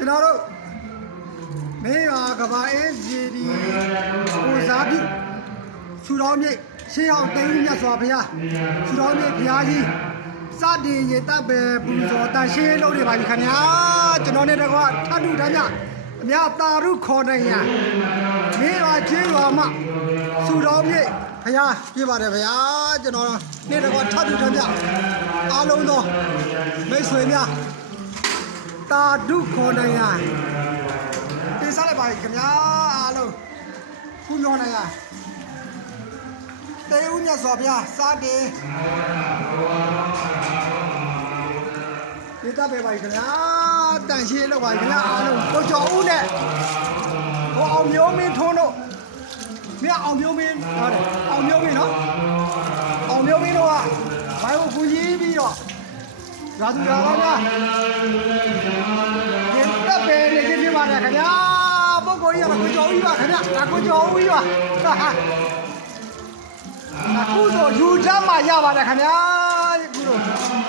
ကျွန်တော်တို့မင်းရွာကဘာအင်းစီဒီကိုစားပြုဆူတော်မြစ်ရှေးအောင်တိမ်မြတ်စွာဘုရားဆူတော်မြစ်ဘုရားကြီးစတင်ရတပ်ပဲပူဇော်တန်ရှင်းလုပ်နေပါပြီခင်ဗျာကျွန်တော်နဲ့တကွာထပ်တူတန်းကြအများတာရုခေါ်နိုင်ရမင်းရွာကျေးရွာမှာဆူတော်မြစ်ဘုရားပြပါတယ်ဗျာကျွန်တော်နေ့တကွာထပ်တူတန်းကြအားလုံးသောမိတ်ဆွေများတာရုခေါ်နိုင်ရတင်စားလိုက်ပါခင်ဗျာအားလုံးခုညောနိုင်ရတေဦးမြတ်စွာဘုရားစတင်ဒီတပ်ပဲပါခင်ဗျာတန်ရှင်းလောက်ပါခင်ဗျာအားလုံးကိုကျော်ဦးနဲ့ဟိုအောင်မျိုးမင်းထုံးတို့မြတ်အောင်မျိုးမင်းဟုတ်တယ်အောင်မျိုးမင်းနော်အောင်မျိုးမင်းတို့ကဘိုင်ကိုပူကြီးပြီးတော့ဓာတုဓာတ်များဒီတပ်ပဲနေကြည့်ပါတယ်ခင်ဗျာပုဂ္ဂိုလ်ကြီးကကိုကျော်ဦးပါခင်ဗျာဒါကိုကျော်ဦးပါအခုဆိုယူချမ်းမှရပါတယ်ခင်ဗျာအခုတော့